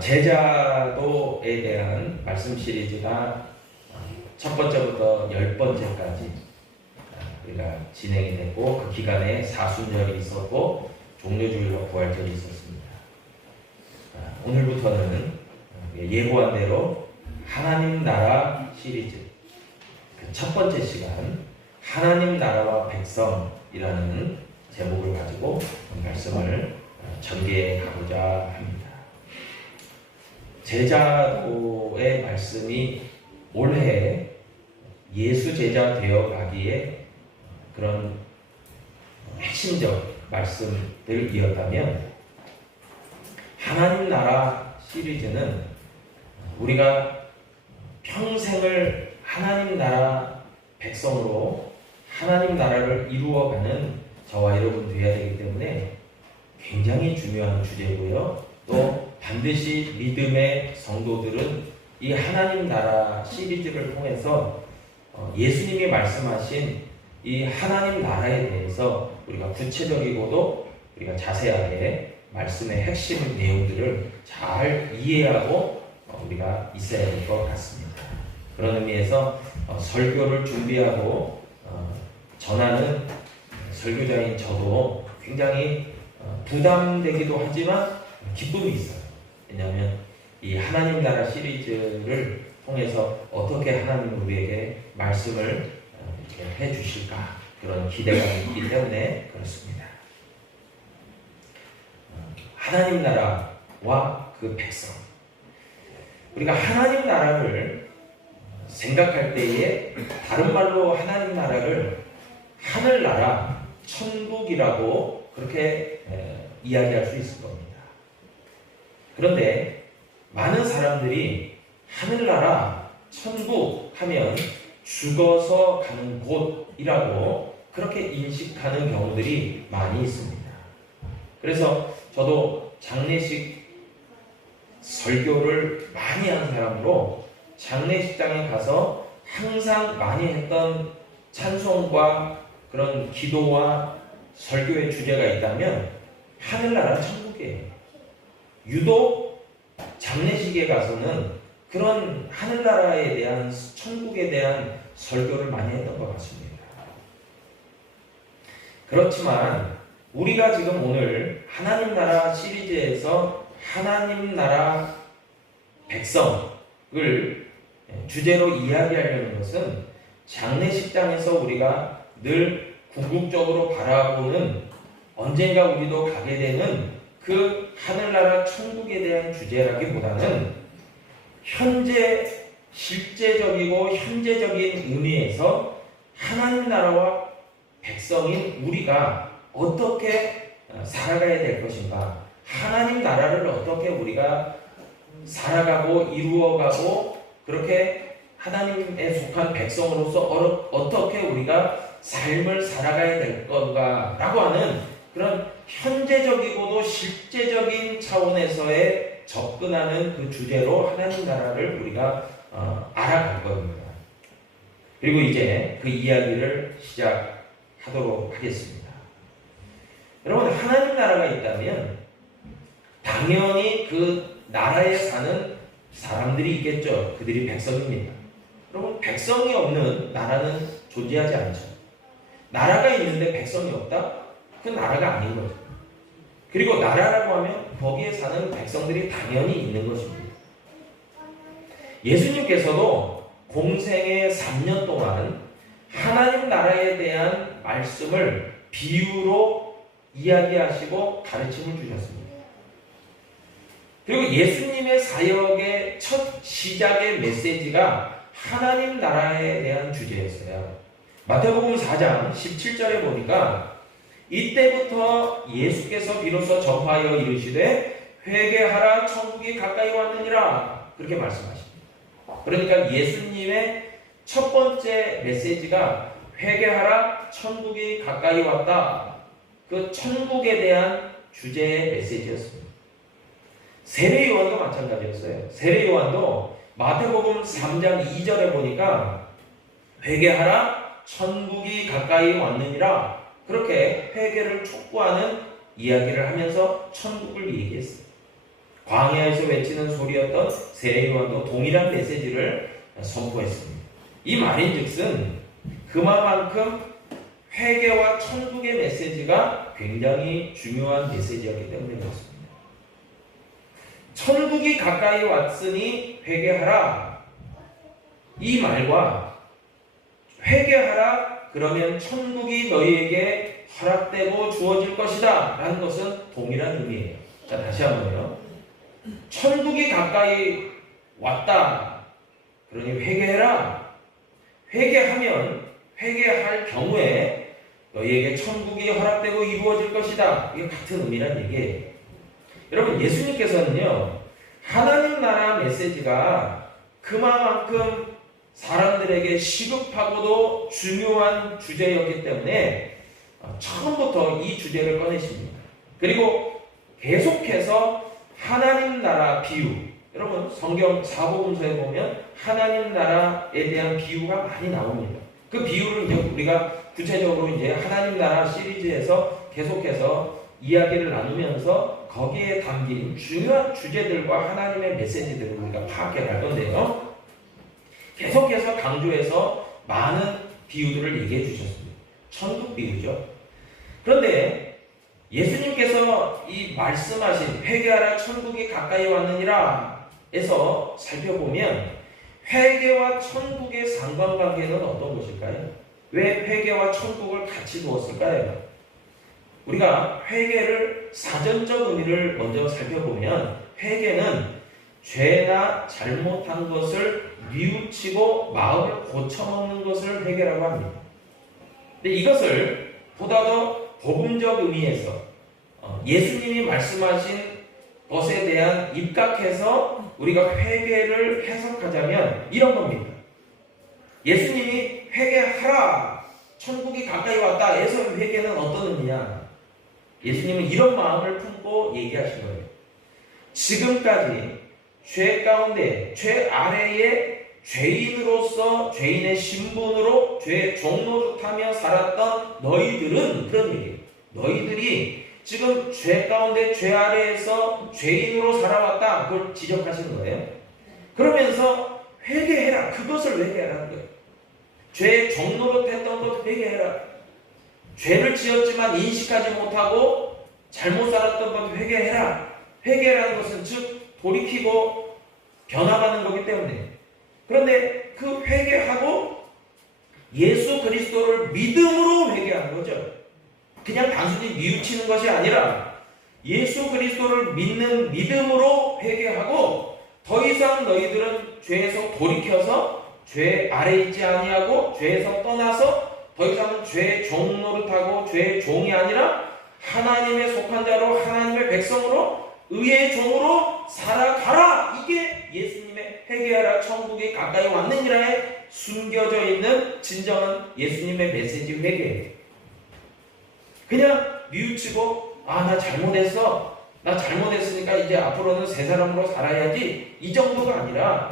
제자도에 대한 말씀 시리즈가 첫 번째부터 10번째까지 우리가 진행이 됐고, 그 기간에 사순절이 있었고 종려주일과 부활절이 있었습니다. 오늘부터는 예고한 대로 하나님 나라 시리즈, 그 첫 번째 시간 하나님 나라와 백성이라는 제목을 가지고 말씀을 전개해 가고자 합니다. 제자도의 말씀이 올해 예수 제자 되어 가기에 그런 핵심적 말씀들이었다면, 하나님 나라 시리즈는 우리가 평생을 하나님 나라 백성으로 하나님 나라를 이루어가는 저와 여러분 되어야 되기 때문에 굉장히 중요한 주제고요. 또 반드시 믿음의 성도들은 이 하나님 나라 시리즈를 통해서 예수님이 말씀하신 이 하나님 나라에 대해서 우리가 구체적이고도 우리가 자세하게 말씀의 핵심 내용들을 잘 이해하고 우리가 있어야 될 것 같습니다. 그런 의미에서 설교를 준비하고 전하는 설교자인 저도 굉장히 부담되기도 하지만 기쁨이 있어요. 왜냐하면 이 하나님 나라 시리즈를 통해서 어떻게 하나님 우리에게 말씀을 이렇게 해주실까, 그런 기대감이 있기 때문에 그렇습니다. 하나님 나라와 그 백성, 우리가 하나님 나라를 생각할 때에 다른 말로 하나님 나라를 하늘나라, 천국이라고 그렇게 이야기할 수 있을 겁니다. 그런데 많은 사람들이 하늘나라, 천국 하면 죽어서 가는 곳이라고 그렇게 인식하는 경우들이 많이 있습니다. 그래서 저도 장례식 설교를 많이 한 사람으로 장례식장에 가서 항상 많이 했던 찬송과 그런 기도와 설교의 주제가 있다면 하늘나라 천국이에요. 유독 장례식에 가서는 그런 하늘나라에 대한, 천국에 대한 설교를 많이 했던 것 같습니다. 그렇지만 우리가 지금 오늘 하나님 나라 시리즈에서 하나님 나라 백성을 주제로 이야기하려는 것은 장례식장에서 우리가 늘 궁극적으로 바라보는, 언젠가 우리도 가게 되는 그 하늘나라 천국에 대한 주제라기보다는 현재 실제적이고 현재적인 의미에서 하나님 나라와 백성인 우리가 어떻게 살아가야 될 것인가, 하나님 나라를 어떻게 우리가 살아가고 이루어가고 그렇게 하나님에 속한 백성으로서 어떻게 우리가 삶을 살아가야 될 건가 라고 하는 그런 현재적이고도 실제적인 차원에서의 접근하는 그 주제로 하나님 나라를 우리가 알아갈 겁니다. 그리고 이제 그 이야기를 시작하도록 하겠습니다. 여러분, 하나님 나라가 있다면 당연히 그 나라에 사는 사람들이 있겠죠. 그들이 백성입니다. 여러분, 백성이 없는 나라는 존재하지 않죠. 나라가 있는데 백성이 없다? 그 나라가 아닌 거죠. 그리고 나라라고 하면 거기에 사는 백성들이 당연히 있는 것입니다. 예수님께서도 공생의 3년 동안 하나님 나라에 대한 말씀을 비유로 이야기하시고 가르침을 주셨습니다. 그리고 예수님의 사역의 첫 시작의 메시지가 하나님 나라에 대한 주제였어요. 마태복음 4장 17절에 보니까 이때부터 예수께서 비로소 전파하여 이르시되 회개하라, 천국이 가까이 왔느니라, 그렇게 말씀하십니다. 그러니까 예수님의 첫 번째 메시지가 회개하라, 천국이 가까이 왔다, 그 천국에 대한 주제의 메시지였습니다. 세례 요한도 마찬가지였어요. 세례 요한도 마태복음 3장 2절에 보니까 회개하라, 천국이 가까이 왔느니라, 그렇게 회개를 촉구하는 이야기를 하면서 천국을 얘기했어요. 광야에서 외치는 소리였던 세례 요한도 동일한 메시지를 선포했습니다. 이 말인즉슨 그만큼 회개와 천국의 메시지가 굉장히 중요한 메시지였기 때문에 그렇습니다. 천국이 가까이 왔으니 회개하라, 이 말과 회개하라 그러면 천국이 너희에게 허락되고 주어질 것이다 라는 것은 동일한 의미예요. 자, 다시 한번요. 천국이 가까이 왔다 그러니 회개해라. 회개하면 회개할 경우에 너희에게 천국이 허락되고 이루어질 것이다. 이게 같은 의미란 얘기예요. 여러분, 예수님께서는요, 하나님 나라 메시지가 그만큼 사람들에게 시급하고도 중요한 주제였기 때문에 처음부터 이 주제를 꺼내십니다. 그리고 계속해서 하나님 나라 비유, 여러분 성경 사복음서에 보면 하나님 나라에 대한 비유가 많이 나옵니다. 그 비유를 이제 우리가 구체적으로 이제 하나님 나라 시리즈에서 계속해서 이야기를 나누면서 거기에 담긴 중요한 주제들과 하나님의 메시지들을 우리가 파악해 갈 건데요. 계속해서 강조해서 많은 비유들을 얘기해 주셨습니다. 천국 비유죠. 그런데 예수님께서 이 말씀하신 회개하라 천국이 가까이 왔느니라 에서 살펴보면 회개와 천국의 상관관계는 어떤 것일까요? 왜 회개와 천국을 같이 두었을까요? 우리가 회개를 사전적 의미를 먼저 살펴보면 회개는 죄나 잘못한 것을 뉘우치고 마음을 고쳐먹는 것을 회개라고 합니다. 근데 이것을 보다 더 복음적 의미에서 예수님이 말씀하신 것에 대한 입각해서 우리가 회개를 해석하자면 이런 겁니다. 예수님이 회개하라, 천국이 가까이 왔다 해서 회개는 어떤 의미냐? 예수님은 이런 마음을 품고 얘기하신 거예요. 지금까지 죄 가운데, 죄 아래에 죄인으로서 죄인의 신분으로 죄의 종노릇하며 살았던 너희들은, 그런 얘기예요. 너희들이 지금 죄 가운데 죄 아래에서 죄인으로 살아왔다, 그걸 지적하시는 거예요. 그러면서 회개해라, 그것을 회개하라는 거예요. 죄의 종노릇했던 것 회개해라. 죄를 지었지만 인식하지 못하고 잘못 살았던 것 회개해라. 회개라는 것은 즉 돌이키고 변화가는 거기 때문에. 그런데 그 회개하고 예수 그리스도를 믿음으로 회개하는 거죠. 그냥 단순히 뉘우치는 것이 아니라 예수 그리스도를 믿는 믿음으로 회개하고 더 이상 너희들은 죄에서 돌이켜서 죄 아래 있지 아니하고 죄에서 떠나서 더 이상 죄의 종 노릇하고 죄의 종이 아니라 하나님의 속한 자로 하나님의 백성으로 의의 종으로 살아가라. 이게 예수님의 회개하라 천국이 가까이 왔느니라에 숨겨져 있는 진정한 예수님의 메시지 회개예요. 그냥 뉘우치고 나 잘못했어. 나 잘못했으니까 이제 앞으로는 새 사람으로 살아야지. 이 정도가 아니라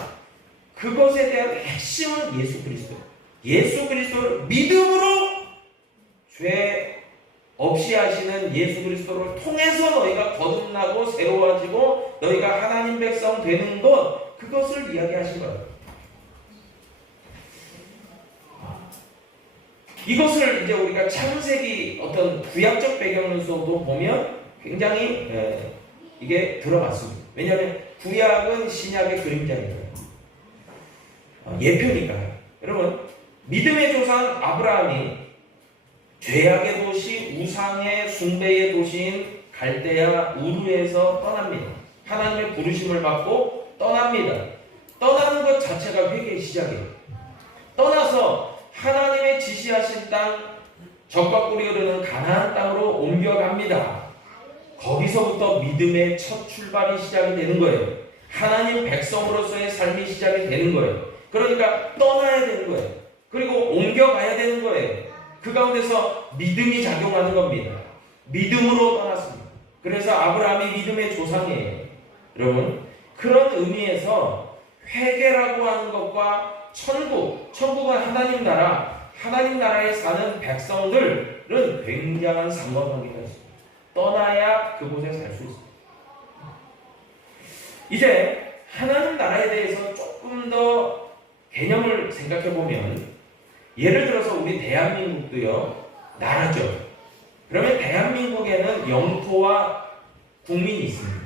그것에 대한 핵심은 예수 그리스도. 예수 그리스도를 믿음으로 죄 없이 하시는 예수 그리스도를 통해서 너희가 거듭나고 새로워지고 너희가 하나님 백성 되는 것, 그것을 이야기하신 거예요. 이것을 이제 우리가 창세기 어떤 구약적 배경에서도 보면 굉장히 이게 들어맞습니다. 왜냐하면 구약은 신약의 그림자니까요. 예표니까요. 여러분, 믿음의 조상 아브라함이 죄악의 도시, 우상의 숭배의 도시인 갈대아 우르에서 떠납니다. 하나님의 부르심을 받고 떠납니다. 떠나는 것 자체가 회개의 시작이에요. 떠나서 하나님의 지시하신 땅, 적과 꿀이 흐르는 가나안 땅으로 옮겨갑니다. 거기서부터 믿음의 첫 출발이 시작이 되는 거예요. 하나님 백성으로서의 삶이 시작이 되는 거예요. 그러니까 떠나야 되는 거예요. 그리고 옮겨가야 되는 거예요. 그 가운데서 믿음이 작용하는 겁니다. 믿음으로 떠났습니다. 그래서 아브라함이 믿음의 조상이에요. 여러분, 그런 의미에서 회개라고 하는 것과 천국은 하나님 나라, 하나님 나라에 사는 백성들은 굉장한 상관관계가 있습니다. 떠나야 그곳에 살 수 있습니다. 이제 하나님 나라에 대해서 조금 더 개념을 생각해 보면, 예를 들어서 우리 대한민국도요, 나라죠. 그러면 대한민국에는 영토와 국민이 있습니다.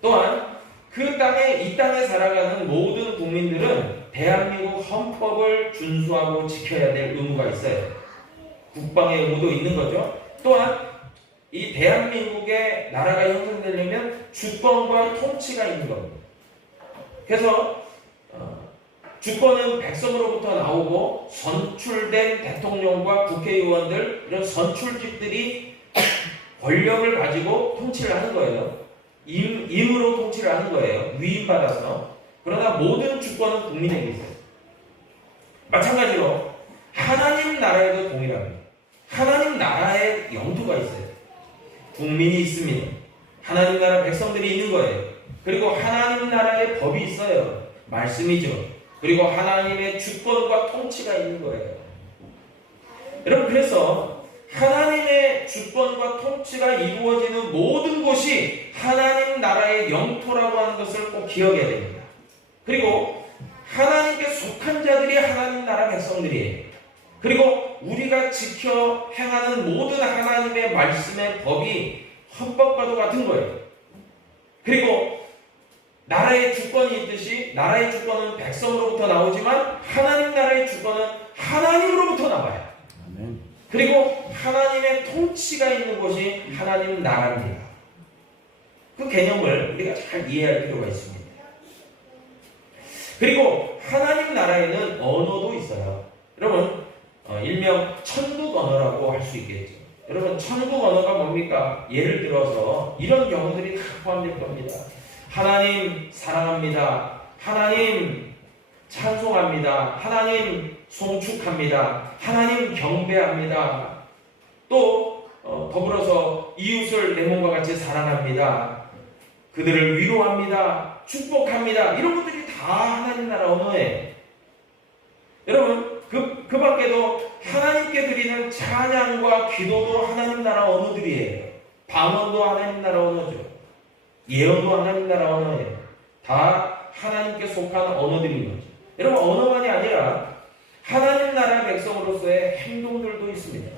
또한 그 땅에, 이 땅에 살아가는 모든 국민들은 대한민국 헌법을 준수하고 지켜야 될 의무가 있어요. 국방의 의무도 있는 거죠. 또한 이 대한민국의 나라가 형성되려면 주권과 통치가 있는 겁니다. 그래서 주권은 백성으로부터 나오고 선출된 대통령과 국회의원들, 이런 선출직들이 권력을 가지고 통치를 하는 거예요. 임으로 통치를 하는 거예요. 위임받아서. 그러나 모든 주권은 국민에게 있어요. 마찬가지로 하나님 나라에도 동일합니다. 하나님 나라에 영토가 있어요. 국민이 있습니다. 하나님 나라 백성들이 있는 거예요. 그리고 하나님 나라의 법이 있어요. 말씀이죠. 그리고 하나님의 주권과 통치가 있는 거예요. 여러분, 그래서 하나님의 주권과 통치가 이루어지는 모든 곳이 하나님 나라의 영토라고 하는 것을 꼭 기억해야 됩니다. 그리고 하나님께 속한 자들이 하나님 나라 백성들이에요. 그리고 우리가 지켜 행하는 모든 하나님의 말씀의 법이 헌법과도 같은 거예요. 그리고 나라의 주권이 있듯이, 나라의 주권은 백성으로부터 나오지만 하나님 나라의 주권은 하나님으로부터 나와요. 아멘. 그리고 하나님의 통치가 있는 곳이 하나님 나라입니다. 그 개념을 우리가 잘 이해할 필요가 있습니다. 그리고 하나님 나라에는 언어도 있어요. 여러분, 일명 천국 언어라고 할 수 있겠죠. 여러분, 천국 언어가 뭡니까? 예를 들어서 이런 경우들이 다 포함될 겁니다. 하나님 사랑합니다. 하나님 찬송합니다. 하나님 송축합니다. 하나님 경배합니다. 또 더불어서 이웃을 내 몸과 같이 사랑합니다. 그들을 위로합니다. 축복합니다. 이런 것들이 다 하나님 나라 언어예요. 여러분, 그 밖에도 하나님께 드리는 찬양과 기도도 하나님 나라 언어들이에요. 방언도 하나님 나라 언어죠. 예언도 하나님 나라 언어예요. 다 하나님께 속한 언어들인 거죠. 여러분, 언어만이 아니라 하나님 나라 백성으로서의 행동들도 있습니다.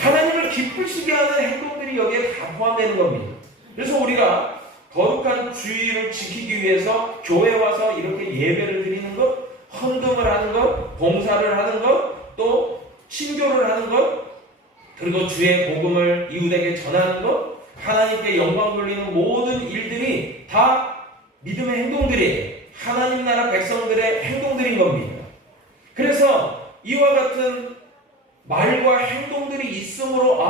하나님을 기쁘시게 하는 행동들이 여기에 다 포함되는 겁니다. 그래서 우리가 거룩한 주의를 지키기 위해서 교회 와서 이렇게 예배를 드리는 것, 헌금을 하는 것, 봉사를 하는 것, 또 신교를 하는 것, 그리고 주의 복음을 이웃에게 전하는 것, 하나님께 영광 돌리는 모든 일들이 다 믿음의 행동들이에요. 하나님 나라 백성들의 행동들인 겁니다. 그래서 이와 같은 말과 행동들이 있으므로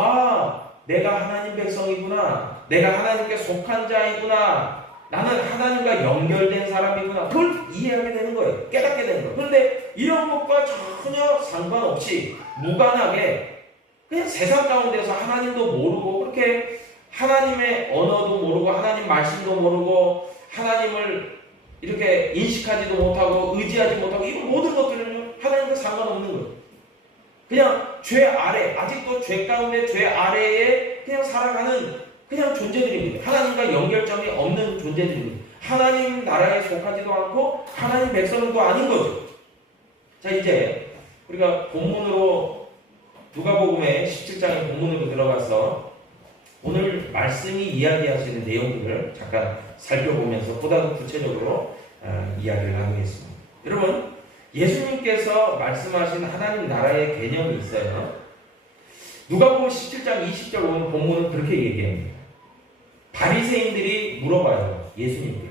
내가 하나님 백성이구나, 내가 하나님께 속한 자이구나, 나는 하나님과 연결된 사람이구나, 그걸 이해하게 되는 거예요. 깨닫게 되는 거예요. 그런데 이런 것과 전혀 상관없이 무관하게 그냥 세상 가운데서 하나님도 모르고, 그렇게 하나님의 언어도 모르고 하나님 말씀도 모르고 하나님을 이렇게 인식하지도 못하고 의지하지 못하고, 이런 모든 것들은요, 하나님과 상관없는 거예요. 그냥 죄 아래, 아직도 죄 가운데 죄 아래에 그냥 살아가는 그냥 존재들입니다. 하나님과 연결점이 없는 존재들입니다. 하나님 나라에 속하지도 않고 하나님 백성도 아닌 거죠. 자, 이제 우리가 본문으로, 누가복음의 17장의 본문으로 들어가서 오늘 말씀이 이야기하시는 내용들을 잠깐 살펴보면서 보다 더 구체적으로 이야기를 나누겠습니다. 여러분, 예수님께서 말씀하신 하나님 나라의 개념이 있어요. 누가복음 17장 20절 보면 본문은 그렇게 얘기합니다. 바리새인들이 물어봐요. 예수님께.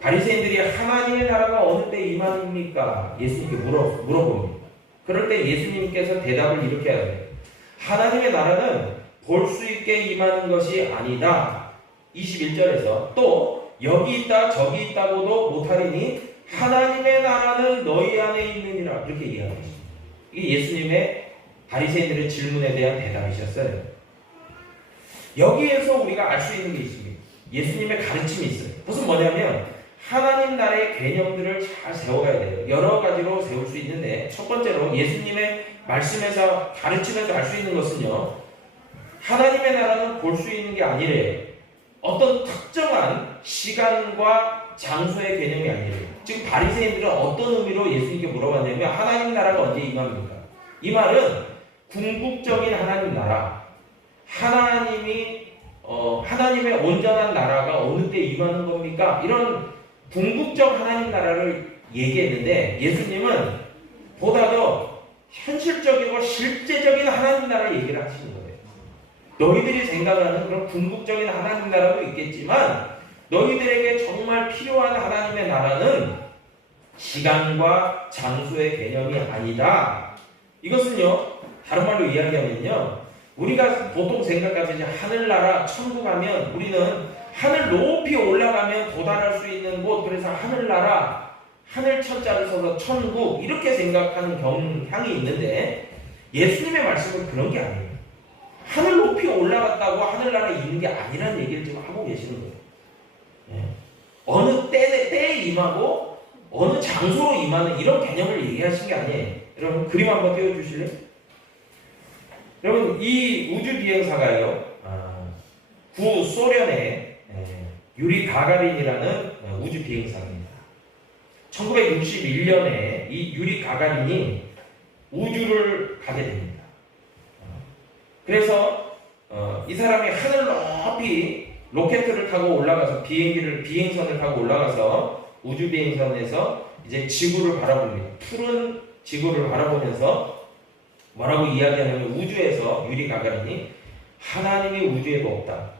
바리새인들이 하나님의 나라가 어느 때 임하니까 예수님께 물어봅니다. 그럴 때 예수님께서 대답을 이렇게 하세요. 하나님의 나라는 볼 수 있게 임하는 것이 아니다. 21절에서 또 여기 있다 저기 있다고도 못하리니 하나님의 나라는 너희 안에 있느니라, 그렇게 이야기합니다. 이게 예수님의 바리새인들의 질문에 대한 대답이셨어요. 여기에서 우리가 알 수 있는 게 있습니다. 예수님의 가르침이 있어요. 그것은 뭐냐면 하나님 나라의 개념들을 잘 세워가야 돼요. 여러 가지로 세울 수 있는데, 첫 번째로 예수님의 말씀에서, 가르침에서 알 수 있는 것은요, 하나님의 나라는 볼 수 있는 게 아니래요. 어떤 특정한 시간과 장소의 개념이 아니에요. 지금 바리새인들은 어떤 의미로 예수님께 물어봤냐면 하나님 나라가 언제 임합니까? 이 말은 궁극적인 하나님 나라, 하나님의 온전한 나라가 어느 때 임하는 겁니까? 이런 궁극적 하나님 나라를 얘기했는데 예수님은 보다 더 현실적이고 실제적인 하나님 나라 얘기를 하시는 거예요. 너희들이 생각하는 그런 궁극적인 하나님 나라도 있겠지만 너희들에게 정말 필요한 하나님의 나라는 시간과 장소의 개념이 아니다. 이것은요, 다른 말로 이야기하면요, 우리가 보통 생각하듯이 하늘나라, 천국 하면 우리는 하늘 높이 올라가면 도달할 수 있는 곳, 그래서 하늘나라, 하늘 천자를 써서 천국, 이렇게 생각하는 경향이 있는데 예수님의 말씀은 그런 게 아니에요. 하늘 높이 올라갔다고 하늘나라에 있는 게 아니라는 얘기를 지금 하고 계시는 거예요. 어느 때에 임하고 어느 장소로 임하는 이런 개념을 얘기하신 게 아니에요. 여러분 그림 한번 띄워주실래요? 여러분 이 우주 비행사가요, 구소련의 유리 가가린이라는 우주 비행사입니다. 1961년에 이 유리 가가린이 우주를 가게 됩니다. 그래서 이 사람이 하늘 높이 로켓을 타고 올라가서 비행선을 타고 올라가서 우주 비행선에서 이제 지구를 바라봅니다. 푸른 지구를 바라보면서 뭐라고 이야기하냐면 우주에서 유리 가가린이 하나님이 우주에도 없다.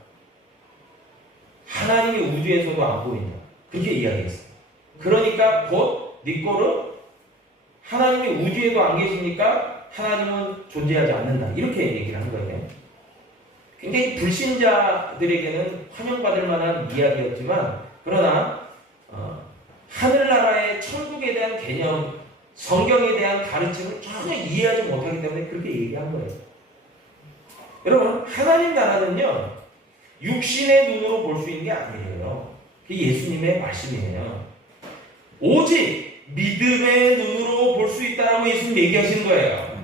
하나님이 우주에서도 안 보인다. 그렇게 이야기했어요. 그러니까 곧 니꼬르 하나님이 우주에도 안 계시니까 하나님은 존재하지 않는다. 이렇게 얘기를 한 거예요. 굉장히 불신자들에게는 환영받을 만한 이야기였지만 그러나 하늘나라의 천국에 대한 개념, 성경에 대한 가르침을 전혀 이해하지 못하기 때문에 그렇게 얘기한 거예요. 여러분 하나님 나라는요 육신의 눈으로 볼 수 있는 게 아니에요. 그게 예수님의 말씀이에요. 오직 믿음의 눈으로 볼 수 있다라고 예수님 얘기하시는 거예요.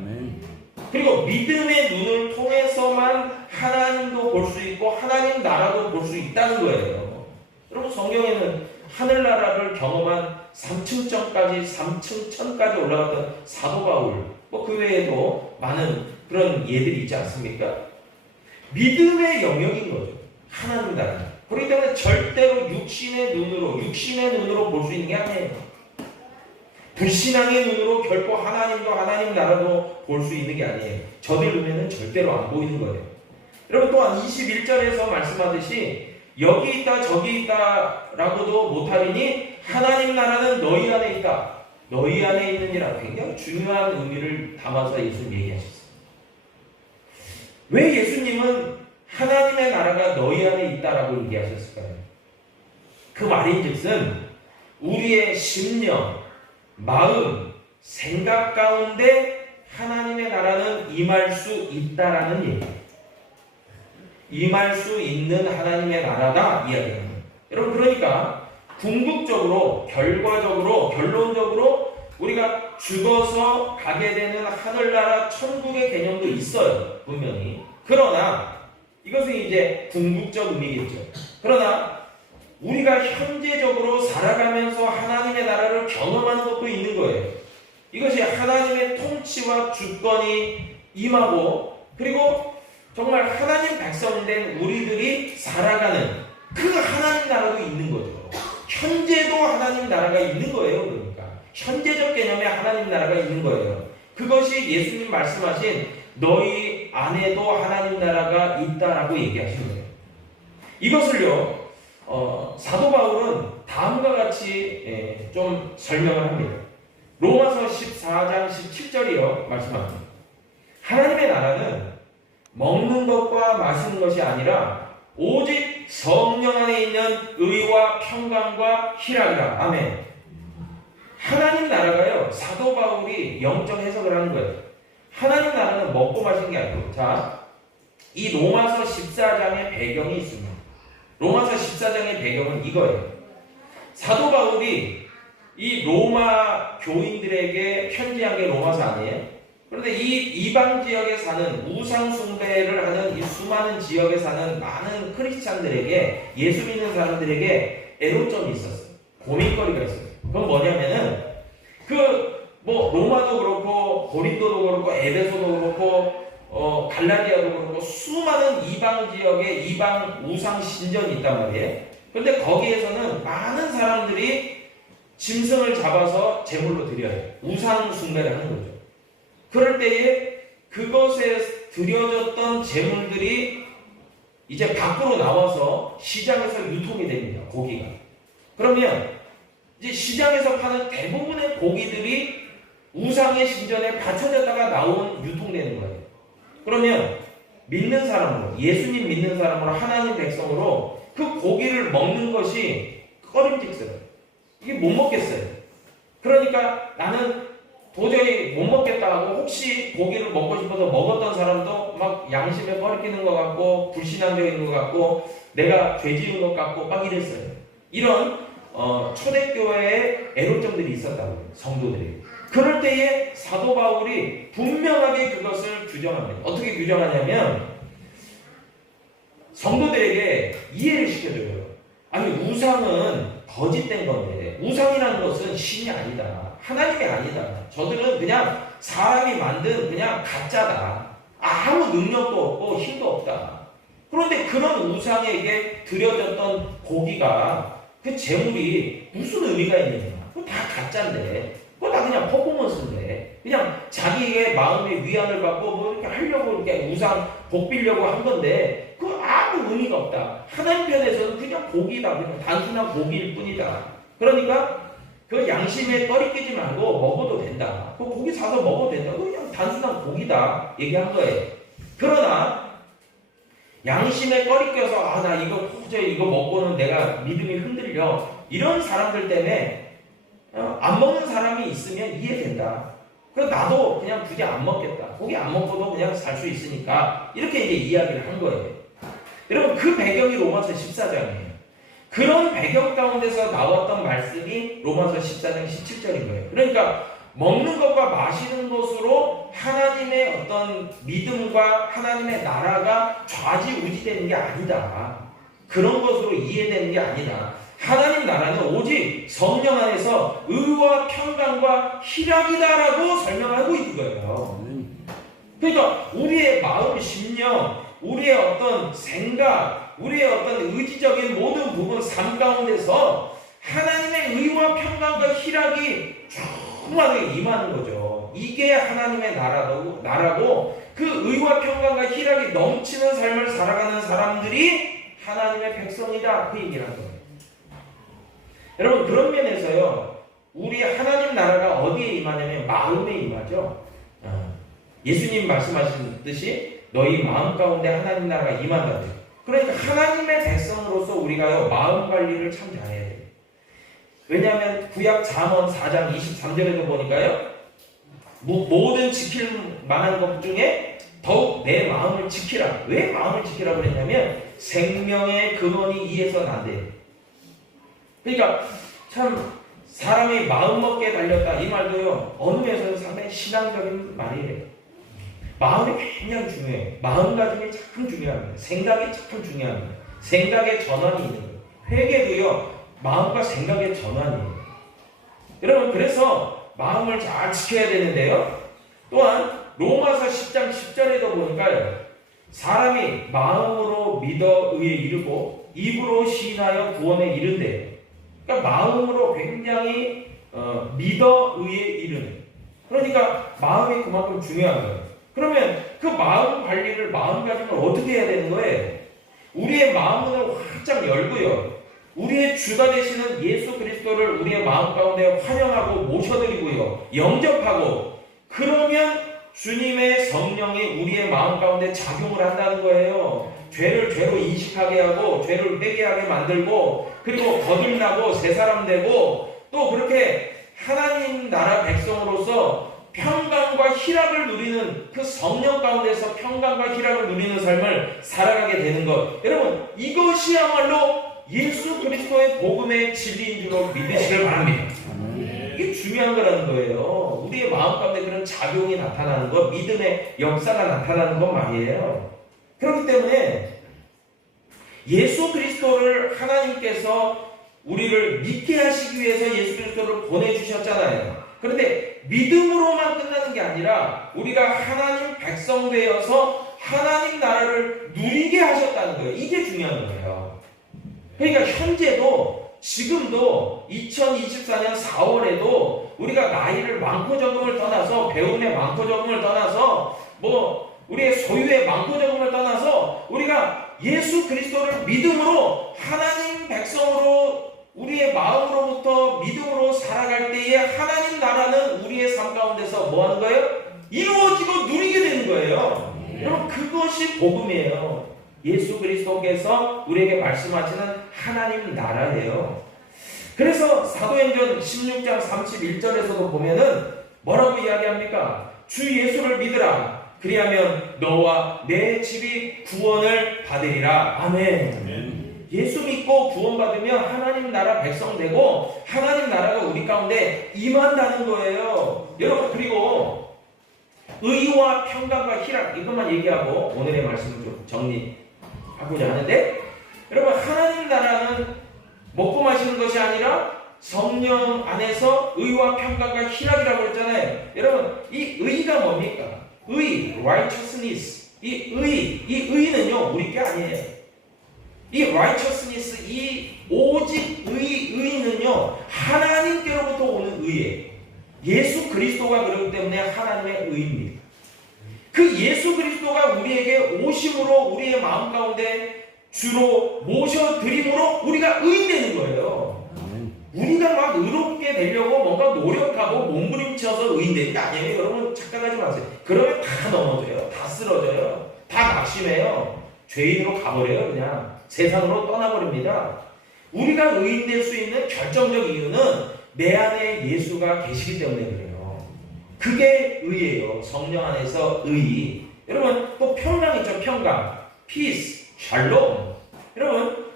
그리고 믿음의 눈을 통해서만 하나님도 볼 수 있고 하나님 나라도 볼 수 있다는 거예요. 여러분 성경에는 하늘나라를 경험한 3층 천까지 올라갔던 사도 바울, 그 외에도 많은 그런 예들이 있지 않습니까? 믿음의 영역인 거죠. 하나님 나라. 그렇기 때문에 절대로 육신의 눈으로 볼 수 있는 게 아니에요. 불신앙의 눈으로 결코 하나님도 하나님 나라도 볼 수 있는 게 아니에요. 저들 눈에는 절대로 안 보이는 거예요. 여러분 또한 21절에서 말씀하듯이 여기 있다 저기 있다 라고도 못하리니 하나님 나라는 너희 안에 있다. 너희 안에 있느니라. 굉장히 중요한 의미를 담아서 예수님 얘기하셨어요. 왜 예수님은 하나님의 나라가 너희 안에 있다라고 얘기하셨을까요? 그 말인즉슨 우리의 심령, 마음, 생각 가운데 하나님의 나라는 임할 수 있다라는 얘기예요. 임할 수 있는 하나님의 나라다 이야기합니다. 여러분 그러니까 궁극적으로, 결과적으로, 결론적으로 우리가 죽어서 가게 되는 하늘나라 천국의 개념도 있어요. 분명히. 그러나 이것은 이제 궁극적 의미겠죠. 그러나 우리가 현재적으로 살아가면서 하나님의 나라를 경험하는 것도 있는 거예요. 이것이 하나님의 통치와 주권이 임하고 그리고 정말 하나님 백성된 우리들이 살아가는 그 하나님 나라도 있는 거죠. 현재도 하나님 나라가 있는 거예요. 그러니까 현재적 개념의 하나님 나라가 있는 거예요. 그것이 예수님 말씀하신 너희 안에도 하나님 나라가 있다라고 얘기하시는 거예요. 이것을요 사도 바울은 다음과 같이 좀 설명을 합니다. 로마서 14장 17절이요 말씀합니다. 하나님의 나라는 먹는 것과 마시는 것이 아니라 오직 성령 안에 있는 의와 평강과 희락이라. 아멘. 하나님 나라가요 사도 바울이 영적 해석을 하는 거예요. 하나님 나라는 먹고 마시는 게 아니고, 자, 이 로마서 14장의 배경이 있습니다. 로마서 14장의 배경은 이거예요. 사도 바울이 이 로마 교인들에게 편지한 게 로마서 아니에요? 그런데 이 이방 지역에 사는 우상 숭배를 하는 이 수많은 지역에 사는 많은 크리스찬들에게, 예수 믿는 사람들에게 애로점이 있었어요. 고민거리가 있었어요. 그건 뭐냐면은 뭐 로마도 그렇고 고린도도 그렇고 에베소도 그렇고 갈라디아도 그렇고 수많은 이방 지역에 이방 우상 신전이 있단 말이에요. 그런데 거기에서는 많은 사람들이 짐승을 잡아서 제물로 드려요. 우상 숭배를 하는 거죠. 그럴 때에 그것에 드려졌던 제물들이 이제 밖으로 나와서 시장에서 유통이 됩니다. 고기가. 그러면 이제 시장에서 파는 대부분의 고기들이 우상의 신전에 바쳐졌다가 유통되는 거예요. 그러면 믿는 사람으로, 예수님 믿는 사람으로, 하나님 백성으로 그 고기를 먹는 것이 꺼림직스러워요. 이게 못 먹겠어요. 그러니까 나는 도저히 못 먹겠다 하고 혹시 고기를 먹고 싶어서 먹었던 사람도 막 양심에 꺼리끼는 것 같고 불신앙적인 것 같고 내가 죄 지은 것 같고 막 이랬어요. 이런 초대교회에 애로점들이 있었다고요. 성도들이. 그럴 때에 사도 바울이 분명하게 그것을 규정합니다. 어떻게 규정하냐면 성도들에게 이해를 시켜줘요. 아니 우상은 거짓된 건데 우상이라는 것은 신이 아니다. 하나님이 아니다. 저들은 그냥 사람이 만든 그냥 가짜다. 아무 능력도 없고 힘도 없다. 그런데 그런 우상에게 드려졌던 고기가 그 재물이 무슨 의미가 있느냐. 그거 다 가짜인데 그거 다 그냥 퍼포먼스인데 그냥 자기의 마음의 위안을 받고 뭐 이렇게 하려고 이렇게 우상 복빌려고 한 건데 그거 아무 의미가 없다. 하나님 편에서는 그냥 고기다. 그냥 단순한 고기일 뿐이다. 그러니까 그 양심에 꺼리끼지 말고 먹어도 된다. 그 고기 사서 먹어도 된다. 그냥 단순한 고기다. 얘기한 거예요. 그러나 양심에 꺼리껴서 나 이거 도저히 이거 먹고는 내가 믿음이 흔들려. 이런 사람들 때문에 안 먹는 사람이 있으면 이해된다. 그래서 나도 그냥 굳이 안 먹겠다. 고기 안 먹고도 그냥 살 수 있으니까 이렇게 이제 이야기를 한 거예요. 여러분 그 배경이 로마서 14장이에요. 그런 배경 가운데서 나왔던 말씀이 로마서 14장 17절인 거예요. 그러니까 먹는 것과 마시는 것으로 하나님의 어떤 믿음과 하나님의 나라가 좌지우지되는 게 아니다. 그런 것으로 이해되는 게 아니다. 하나님 나라는 오직 성령 안에서 의와 평강과 희락이다라고 설명하고 있는 거예요. 그러니까 우리의 마음, 심령, 우리의 어떤 생각, 우리의 어떤 의지적인 모든 부분, 삶 가운데서 하나님의 의와 평강과 희락이 충만하게 임하는 거죠. 이게 하나님의 나라고 그 의와 평강과 희락이 넘치는 삶을 살아가는 사람들이 하나님의 백성이다. 그 얘기를 하는 거예요. 여러분 그런 면에서요. 우리 하나님 나라가 어디에 임하냐면 마음에 임하죠. 예수님 말씀하신 너희 마음 가운데 하나님 나라가 임한다. 그러니까 하나님의 백성으로서 우리가요 마음 관리를 참 잘해야 돼요. 왜냐하면 구약 잠언 4장 23절에도 보니까요 모든 지킬 만한 것 중에 더욱 내 마음을 지키라. 왜 마음을 지키라고 그랬냐면 생명의 근원이 이에서 난대요. 그러니까 참 사람이 마음 먹게 달렸다 이 말도요 어느 면에서는 상당히 신앙적인 말이에요. 마음이 굉장히 중요해요. 마음가짐이 참 중요합니다. 생각이 참 중요합니다. 생각의 전환이 있는 거예요. 회개도요 마음과 생각의 전환이에요. 여러분 그래서 마음을 잘 지켜야 되는데요. 또한 로마서 10장 10절에도 보니까요 사람이 마음으로 믿어 의에 이르고 입으로 시인하여 구원에 이른대. 그러니까 마음으로 굉장히 믿어 의에 이르는. 그러니까 마음이 그만큼 중요한 거예요. 그러면 그 마음 관리를, 마음가짐을 어떻게 해야 되는 거예요? 우리의 마음을 활짝 열고요. 우리의 주가 되시는 예수 그리스도를 우리의 마음 가운데 환영하고 모셔드리고요. 영접하고 그러면 주님의 성령이 우리의 마음 가운데 작용을 한다는 거예요. 죄를 죄로 인식하게 하고 죄를 회개하게 만들고 그리고 거듭나고 새 사람 되고 또 그렇게 하나님 나라 백성으로서 평강과 희락을 누리는 그 성령 가운데서 평강과 희락을 누리는 삶을 살아가게 되는 것. 여러분 이것이야말로 예수 그리스도의 복음의 진리인 줄로 믿으시길 바랍니다. 이게 중요한 거라는 거예요. 우리의 마음 가운데 그런 작용이 나타나는 것, 믿음의 역사가 나타나는 것 말이에요. 그렇기 때문에 예수 그리스도를 하나님께서 우리를 믿게 하시기 위해서 예수 그리스도를 보내주셨잖아요. 그런데 믿음으로만 끝나는 게 아니라 우리가 하나님 백성 되어서 하나님 나라를 누리게 하셨다는 거예요. 이게 중요한 거예요. 그러니까 현재도 지금도 2024년 4월에도 우리가 나이를 많고 적음을 떠나서 배움의 많고 적음을 떠나서 우리의 소유의 많고 적음을 떠나서 우리가 예수 그리스도를 믿음으로 하나님 백성으로 우리의 마음으로부터 믿음으로 살아갈 때에 하나님 나라는 우리의 삶 가운데서 뭐 하는 거예요? 이루어지고 누리게 되는 거예요. 여러분 그것이 복음이에요. 예수 그리스도께서 우리에게 말씀하시는 하나님 나라예요. 그래서 사도행전 16장 31절에서도 보면은 뭐라고 이야기합니까? 주 예수를 믿으라. 그리하면 너와 내 집이 구원을 받으리라. 아멘. 예수 믿고 구원받으면 하나님 나라 백성 되고 하나님 나라가 우리 가운데 임한다는 거예요. 여러분 그리고 의와 평강과 희락 이것만 얘기하고 오늘의 말씀을 좀 정리하고자 하는데 여러분 하나님 나라는 먹고 마시는 것이 아니라 성령 안에서 의와 평강과 희락이라고 했잖아요. 여러분 이 의가 뭡니까? 의, righteousness. 이 의는요 우리 게 아니에요. 이 righteousness, 이 오직 의는요 하나님께로부터 오는 의예요. 예수 그리스도가 그렇기 때문에 하나님의 의입니다. 그 예수 그리스도가 우리에게 오심으로 우리의 마음 가운데 주로 모셔드림으로 우리가 의인되는 거예요. 우리가 막 의롭게 되려고 뭔가 노력하고 몸부림쳐서 의인되는 게 아니에요. 여러분 착각하지 마세요. 그러면 다 넘어져요. 다 쓰러져요. 다 낙심해요. 죄인으로 가버려요. 그냥 세상으로 떠나버립니다. 우리가 의인될 수 있는 결정적 이유는 내 안에 예수가 계시기 때문에 그래요. 그게 의예요. 성령 안에서 의. 여러분 또 평강 있죠. 평강. peace, 샬롬. 여러분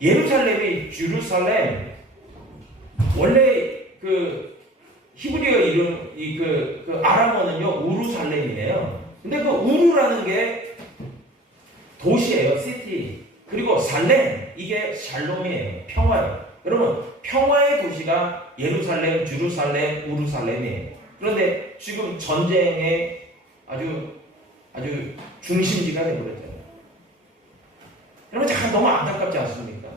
예루살렘이 주루살렘 원래 그 히브리어 이름 그 아람어는요 우루살렘이에요. 근데 그 우루라는 게 도시예요. 시티. 그리고 살렘 이게 샬롬이에요. 평화예요. 여러분 평화의 도시가 예루살렘, 주루살렘, 우루살렘이에요. 그런데 지금 전쟁의 아주 중심지가 되어버렸잖아요. 여러분 잠깐 너무 안타깝지 않습니까?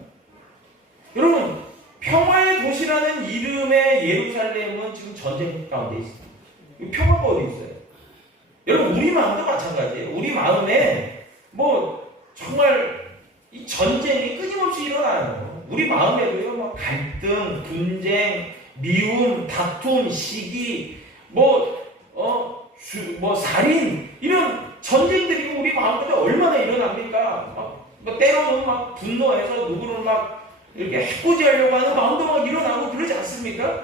여러분 평화의 도시라는 이름의 예루살렘은 지금 전쟁 가운데 있어요. 평화가 어디 있어요? 여러분 우리 마음도 마찬가지예요. 우리 마음에 정말 이 전쟁이 끊임없이 일어나요. 우리 마음에도요 갈등, 분쟁, 미움, 다툼, 시기, 살인 이런 전쟁들이 우리 마음속에 얼마나 일어납니까? 때로는 막 분노해서 누구를 막 이렇게 해코지하려고 하는 마음도 막 일어나고 그러지 않습니까?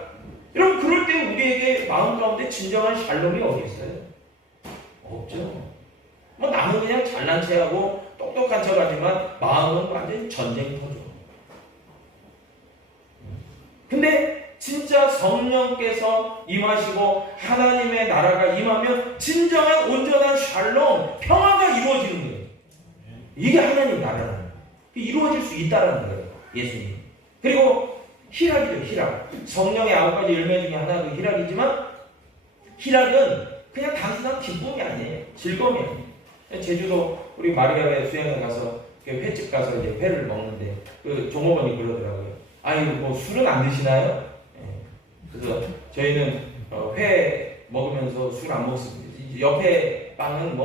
여러분 그럴 때 우리에게 마음 가운데 진정한 샬롬이 어디 있어요? 없죠. 남은 그냥 잘난 체하고 똑똑한 척하지만 마음은 완전히 전쟁터죠. 근데 진짜 성령께서 임하시고 하나님의 나라가 임하면 진정한 온전한 샬롬, 평화가 이루어지는 거예요. 이게 하나님 나라라는 거예요. 이루어질 수 있다는 거예요. 예수님. 그리고 희락이죠. 희락. 성령의 9가지 열매 중에 하나가 희락이지만 희락은 그냥 단순한 기쁨이 아니에요. 즐거움이 아니에요. 제주도 우리 마리아회 수양에 가서 횟집 가서 이제 회를 먹는데 그 종업원이 그러더라고요. 아유 술은 안 드시나요? 그래서 저희는 회 먹으면서 술 안 먹습니다. 옆에 빵은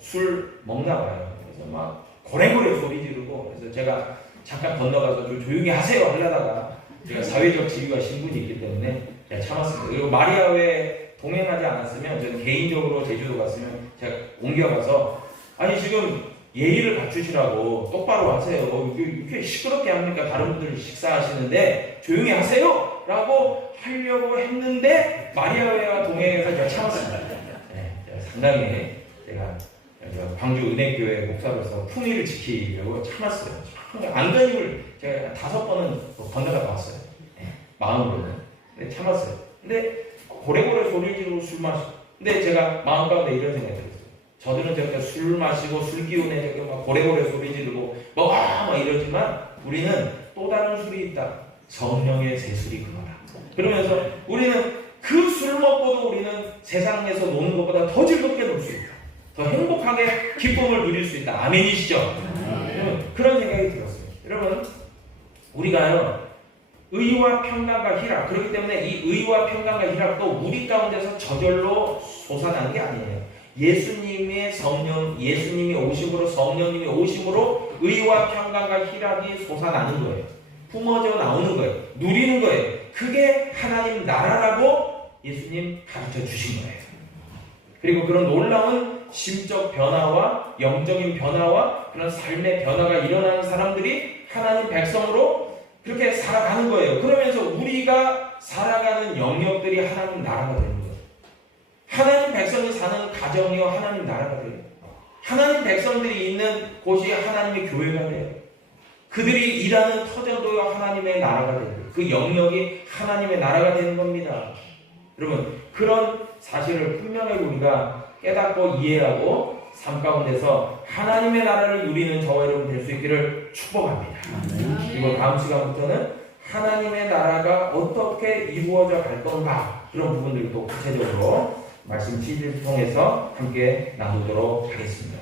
술 먹나 봐요. 그래서 막 고래고래 소리 지르고 그래서 제가 잠깐 건너가서 좀 조용히 하세요 하려다가 제가 사회적 지위가 신분이 있기 때문에 제가 참았습니다. 그리고 마리아회 동행하지 않았으면 저는 개인적으로 제주도 갔으면 제가 옮겨가서 아니 지금 예의를 갖추시라고 똑바로 하세요. 이렇게 시끄럽게 합니까? 다른 분들 식사하시는데 조용히 하세요 라고 하려고 했는데 마리아회와 동행해서 제가 참았습니다. 상당히 제가 광주 은행교회 목사로서 품위를 지키려고 참았어요. 안간힘을 제가 5번은 건너가 나왔어요. 마음으로는. 근데 참았어요. 근데 고래고래 소리 지르고 술 마시고. 근데 제가 마음 가운데 이런 생각이 들었어요. 저들은 저렇게 술 마시고 술 기운에 저렇게 막 고래고래 소리 지르고 막 이러지만 우리는 또 다른 술이 있다. 성령의 새술이 그거다. 그러면서 우리는 그 술 먹고도 우리는 세상에서 노는 것보다 더 즐겁게 놀 수 있다. 더 행복하게 기쁨을 누릴 수 있다. 아멘이시죠? 그런 생각이 들었어요. 여러분, 우리가요, 의와 평강과 희락, 그렇기 때문에 이 의와 평강과 희락도 우리 가운데서 저절로 솟아나는 게 아니에요. 예수님의 성령, 예수님이 오심으로, 성령님이 오심으로 의와 평강과 희락이 솟아나는 거예요. 품어져 나오는 거예요. 누리는 거예요. 그게 하나님 나라라고 예수님 가르쳐 주신 거예요. 그리고 그런 놀라운 심적 변화와 영적인 변화와 그런 삶의 변화가 일어나는 사람들이 하나님 백성으로 그렇게 살아가는 거예요. 그러면서 우리가 살아가는 영역들이 하나님 나라가 되는 거예요. 하나님 백성이 사는 가정이요 하나님 나라가 돼요. 하나님 백성들이 있는 곳이 하나님의 교회가 돼요. 그들이 일하는 터전도요 하나님의 나라가 돼요. 그 영역이 하나님의 나라가 되는 겁니다. 여러분, 그런 사실을 분명하게 우리가 깨닫고 이해하고 삶 가운데서 하나님의 나라를 누리는 저와 여러분 될 수 있기를 축복합니다. 그리고 다음 시간부터는 하나님의 나라가 어떻게 이루어져 갈 건가, 그런 부분들도 구체적으로 말씀 시리즈를 통해서 함께 나누도록 하겠습니다.